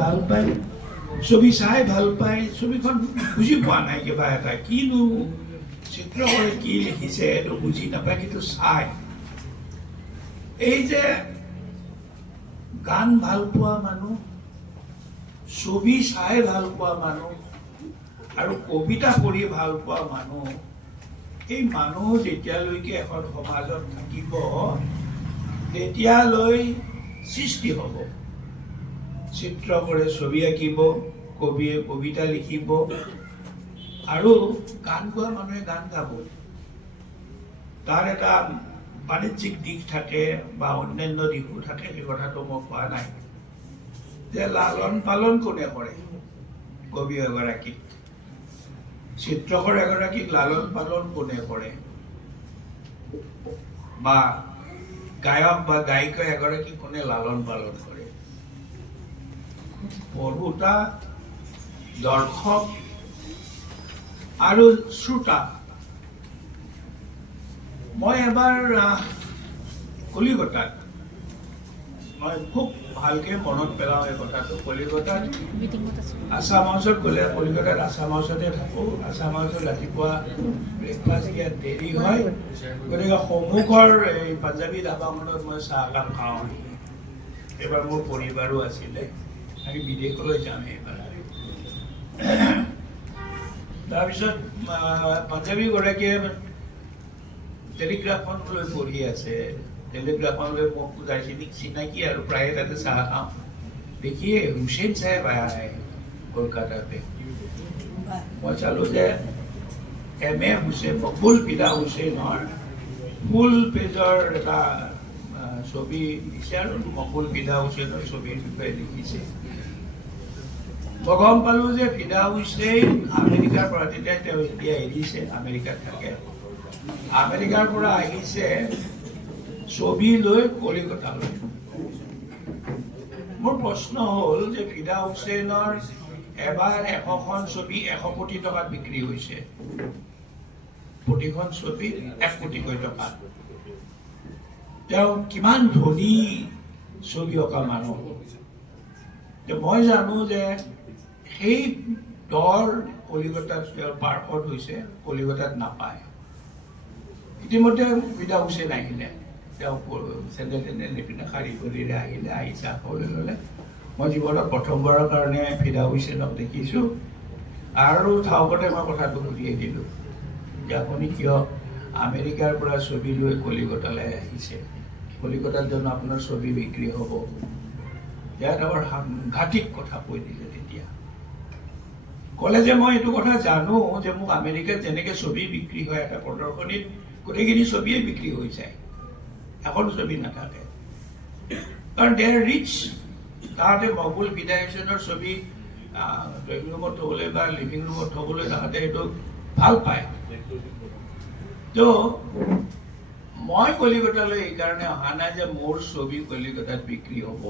ভাল পায়, ছবি চাই ভাল পায়, ছবিখন বুজি পোৱা নাই কিবা এটা কিনো চিত্ৰ কৰি কি লিখিছে এইটো বুজি নাপায়, কিন্তু চাই। এই যে গান ভাল পোৱা মানুহ, ছবি চাই ভাল পোৱা মানুহ আৰু কবিতা পঢ়ি ভাল পোৱা মানুহ, এই মানুহ যেতিয়ালৈকে এখন সমাজত থাকিব তেতিয়ালৈ সৃষ্টি হ'ব। চিত্ৰ কৰে, ছবি আঁকিব, কবিয়ে কবিতা লিখিব আৰু গান গোৱা মানুহে গান গাব। তাৰ এটা বাণিজ্যিক দিশ থাকে বা অন্যান্য দিশো থাকে, সেই কথাটো মই কোৱা নাই। যে লালন পালন কোনে কৰে? কবি এগৰাকীক, চিত্ৰকৰ এগৰাকীক লালন পালন কোনে কৰে? বা গায়ক বা গায়িকা এগৰাকী কোনে লালন পালন কৰে? পঢ়োতা, দৰ্শক আৰু শ্ৰোতা। মই এবাৰ কলিকতাত, মই খুব ভালকে মনত পেলাওঁ এই কথাটো, কলিকতাত আছাম হাউচত গ'লে, কলিকতাত আছাম হাউচতে থাকোঁ। আছাম হাউচত ৰাতিপুৱা ব্ৰেকফাষ্ট দিয়াত দেৰি হয়, গতিকে সন্মুখৰ এই পাঞ্জাবী ধাবাখনত মই চাহ একাপ খাওঁ। এইবাৰ মোৰ পৰিবাৰো আছিলে, আমি বিদেশলৈ যাম এইবাৰ। তাৰপিছত পাঞ্জাবীগৰাকীয়ে টেলিগ্ৰাফখন লৈ পঢ়ি আছে, টেলিগ্ৰাফখন লৈ মোক বুজাইছে, চিনাকি আৰু প্ৰায়ে তাতে চাহ খাওঁ। দেখিয়ে হুছেইন চাহেব আহে কলকাতাতে। মই চালোঁ যে M.A. হুছেইন, মকবুল ফিদা হুছেইনৰ ফুল পেজৰ এটা ছবি দিছে আৰু মকবুল ফিদা হুছেইনৰ ছবিৰ বিষয়ে লিখিছে। মই গম পালোঁ যে ফিদা হুছেইন আমেৰিকাৰ পৰা, তেতিয়া তেওঁ এতিয়া এৰিছে, আমেৰিকাত থাকে, আমেৰিকাৰ পৰা আহিছে ছবি লৈ কলিকতালৈ। মোৰ প্ৰশ্ন হ'ল যে ফিদা হুছেইনৰ এবাৰ 100খন ছবি 100 কোটি টকাত বিক্ৰী হৈছে, প্ৰতিখন ছবি 1 কোটিকৈ টকা। তেওঁ কিমান ধনী ছবি অঁকা মানুহ। মই জানো যে সেই দৰ কলিকতাত তেওঁৰ পাৰ্কত হৈছে, কলিকতাত নাপায়। ইতিমধ্যে ফিদা হুছেইন আহিলে, তেওঁ চেণ্ডেল টেণ্ডেল নিপিন্ধে, শাৰী ভৰিৰে আহিলে, আহি চাহ খাবলৈ ল'লে। মই জীৱনত প্ৰথমবাৰৰ কাৰণে ফিদা হুছেইনক দেখিছোঁ আৰু থাওকতে মই কথাটো সুধিয়ে দিলোঁ যে আপুনি কিয় আমেৰিকাৰ পৰা ছবি লৈ কলিকতালৈ আহিছে? কলিকতাত জানো আপোনাৰ ছবি বিক্ৰী হ'ব? ইয়াত এবাৰ সাংঘাতিক কথা কৈ দিলে। তেতিয়া ক'লে যে মই এইটো কথা জানো যে মোক আমেৰিকাত যেনেকৈ ছবি বিক্ৰী হয়, এটা প্ৰদৰ্শনীত গোটেইখিনি ছবিয়ে বিক্ৰী হৈ যায়, এখন ছবি নাথাকে, কাৰণ দে আৰ ৰিচ। তাহাঁতে মকবুল ফিদা হুছেইনৰ ছবি ড্ৰয়িং ৰুমত থ'বলৈ বা লিভিং ৰুমত থ'বলৈ তাহাঁতে এইটো ভাল পায়। তো মই কলিকতালৈ এইকাৰণে অহা নাই যে মোৰ ছবি কলিকতাত বিক্ৰী হ'ব।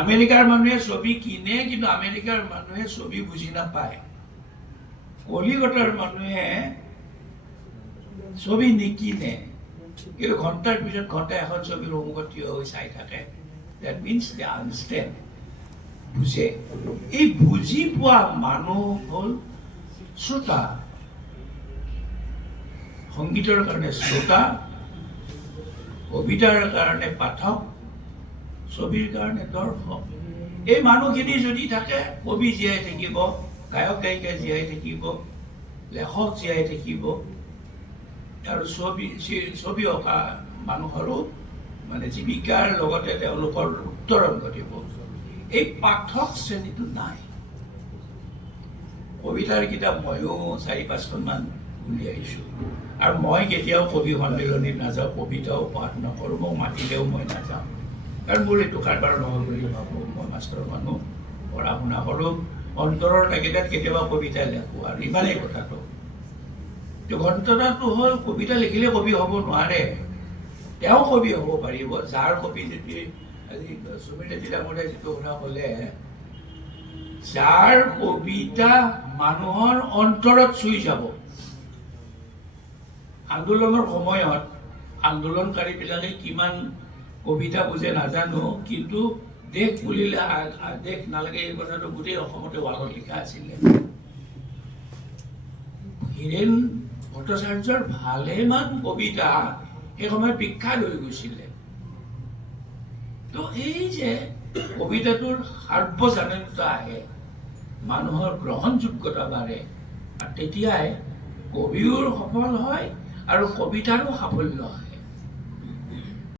আমেৰিকাৰ মানুহে ছবি কিনে, কিন্তু আমেৰিকাৰ মানুহে ছবি বুজি নাপায়। কলিকতাৰ মানুহে ছবি নিকিনে, কিন্তু ঘণ্টাৰ পিছত ঘণ্টা এখন ছবিৰ সন্মুখত থিয় হৈ চাই থাকে। That means they understand, বুজে। এই বুজি পোৱা মানুহ হ'ল শ্ৰোতা। সংগীতৰ কাৰণে শ্ৰোতা, কবিতাৰ কাৰণে পাঠক, ছবিৰ কাৰণে দৰ্শক। এই মানুহখিনি যদি থাকে, কবি জীয়াই থাকিব, গায়ক গায়িকা জীয়াই থাকিব, লেখক জীয়াই থাকিব, আৰু ছবি অঁকা মানুহৰো মানে জীৱিকাৰ লগতে তেওঁলোকৰ উত্তৰণ ঘটিব। এই পাঠক শ্ৰেণীটো নাই। কবিতাৰ কিতাপ ময়ো 4-5খনমান উলিয়াইছোঁ, আৰু মই কেতিয়াও কবি সন্মিলনীত নাযাওঁ, কবিতাও পাঠ নকৰোঁ, মোক মাতিলেও মই নাযাওঁ, কাৰণ মোৰ এইটো কাৰবাৰ নহয় বুলি ভাবোঁ। মই মাষ্টৰ মানুহ, পঢ়া শুনা কৰোঁ, অন্তৰৰ তাগিদাত কেতিয়াবা কবিতা লেখোঁ, আৰু ইমানেই কথাটো। ঘটনাটো হ'ল কবিতা লিখিলে কবি হ'ব নোৱাৰে। তেওঁ কবি হ'ব পাৰিব যাৰ কবি, যদি আজি সুমিত ডাঙৰীয়াই যিটো কথা ক'লে, যাৰ কবিতা মানুহৰ অন্তৰত চুই যাব। আন্দোলনৰ সময়ত আন্দোলনকাৰীবিলাকে কিমান কবিতা বুজে নাজানো, কিন্তু দেশ বুলিলে দেশ নালাগে এই কথাটো গোটেই অসমতে ৱালত লিখা আছিলে। হীৰেণ ভট্টাচাৰ্যৰ ভালেমান কবিতা সেই সময়ত বিখ্যাত হৈ গৈছিলে। তো এই যে কবিতাটোৰ সাৰ্বজনীনতা আহে, মানুহৰ গ্ৰহণযোগ্যতা বাঢ়ে, আৰু তেতিয়াই কবিও সফল হয় আৰু কবিতাৰো সাফল্য হয়।